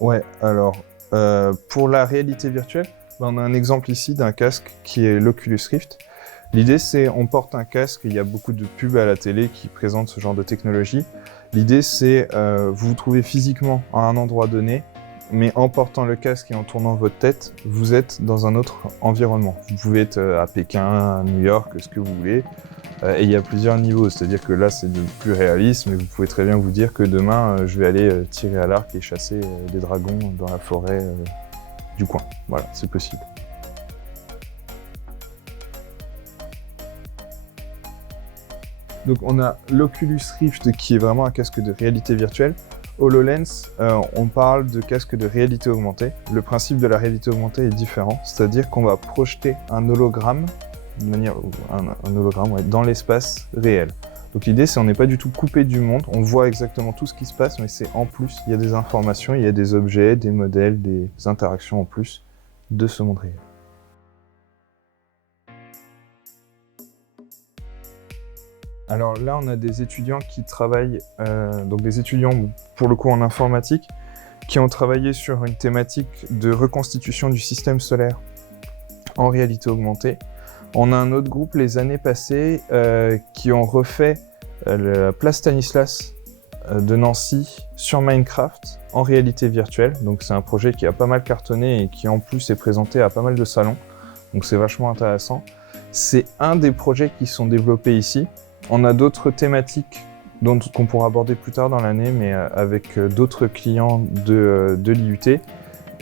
Ouais, alors, pour la réalité virtuelle, on a un exemple ici d'un casque qui est l'Oculus Rift. L'idée, c'est on porte un casque, il y a beaucoup de pubs à la télé qui présentent ce genre de technologie. L'idée, c'est vous vous trouvez physiquement à un endroit donné, mais en portant le casque et en tournant votre tête, vous êtes dans un autre environnement. Vous pouvez être à Pékin, à New York, ce que vous voulez. Et il y a plusieurs niveaux, c'est-à-dire que là, c'est plus réaliste, mais vous pouvez très bien vous dire que demain, je vais aller tirer à l'arc et chasser des dragons dans la forêt du coin. Voilà, c'est possible. Donc on a l'Oculus Rift qui est vraiment un casque de réalité virtuelle. HoloLens, on parle de casque de réalité augmentée. Le principe de la réalité augmentée est différent, c'est-à-dire qu'on va projeter un hologramme, un hologramme dans l'espace réel. Donc l'idée, c'est qu'on n'est pas du tout coupé du monde, on voit exactement tout ce qui se passe, mais c'est en plus, il y a des informations, il y a des objets, des modèles, des interactions en plus de ce monde réel. Alors là, on a des étudiants qui travaillent, donc des étudiants pour le coup en informatique, qui ont travaillé sur une thématique de reconstitution du système solaire en réalité augmentée. On a un autre groupe les années passées qui ont refait la place Stanislas de Nancy sur Minecraft en réalité virtuelle. Donc c'est un projet qui a pas mal cartonné et qui en plus est présenté à pas mal de salons. Donc c'est vachement intéressant. C'est un des projets qui sont développés ici. On a d'autres thématiques qu'on pourra aborder plus tard dans l'année, mais avec d'autres clients de l'IUT,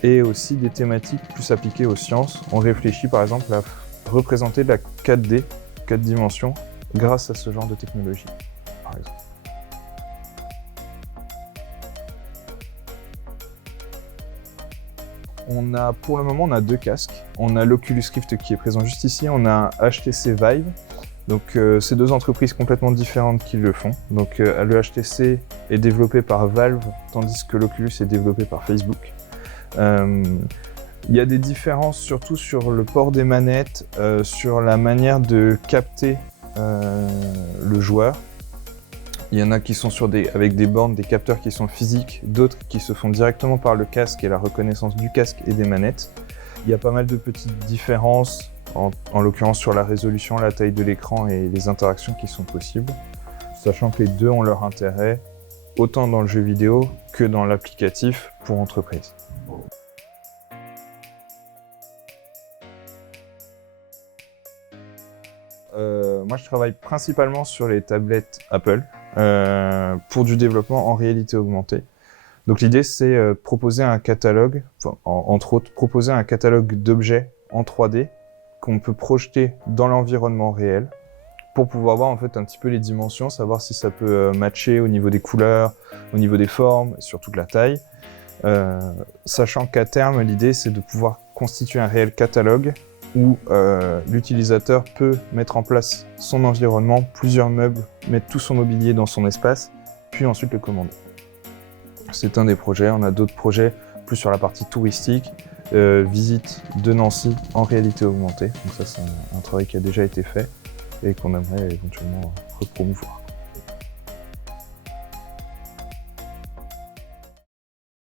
et aussi des thématiques plus appliquées aux sciences. On réfléchit par exemple à représenter de la 4D, 4 dimensions, grâce à ce genre de technologie, par exemple. Pour le moment, on a deux casques. On a l'Oculus Rift qui est présent juste ici, on a un HTC Vive. Donc c'est deux entreprises complètement différentes qui le font. Donc le HTC est développé par Valve, tandis que l'Oculus est développé par Facebook. Il y a des différences surtout sur le port des manettes, sur la manière de capter le joueur. Il y en a qui sont avec des bornes, des capteurs qui sont physiques, d'autres qui se font directement par le casque et la reconnaissance du casque et des manettes. Il y a pas mal de petites différences, en l'occurrence sur la résolution, la taille de l'écran et les interactions qui sont possibles, sachant que les deux ont leur intérêt, autant dans le jeu vidéo que dans l'applicatif pour entreprise. Moi, je travaille principalement sur les tablettes Apple pour du développement en réalité augmentée. Donc l'idée, c'est proposer un catalogue, entre autres, proposer un catalogue d'objets en 3D qu'on peut projeter dans l'environnement réel pour pouvoir voir en fait un petit peu les dimensions, savoir si ça peut matcher au niveau des couleurs, au niveau des formes, surtout de la taille. Sachant qu'à terme, l'idée c'est de pouvoir constituer un réel catalogue où l'utilisateur peut mettre en place son environnement, plusieurs meubles, mettre tout son mobilier dans son espace, puis ensuite le commander. C'est un des projets, on a d'autres projets plus sur la partie touristique, visite de Nancy en réalité augmentée. Donc ça, c'est un travail qui a déjà été fait et qu'on aimerait éventuellement repromouvoir.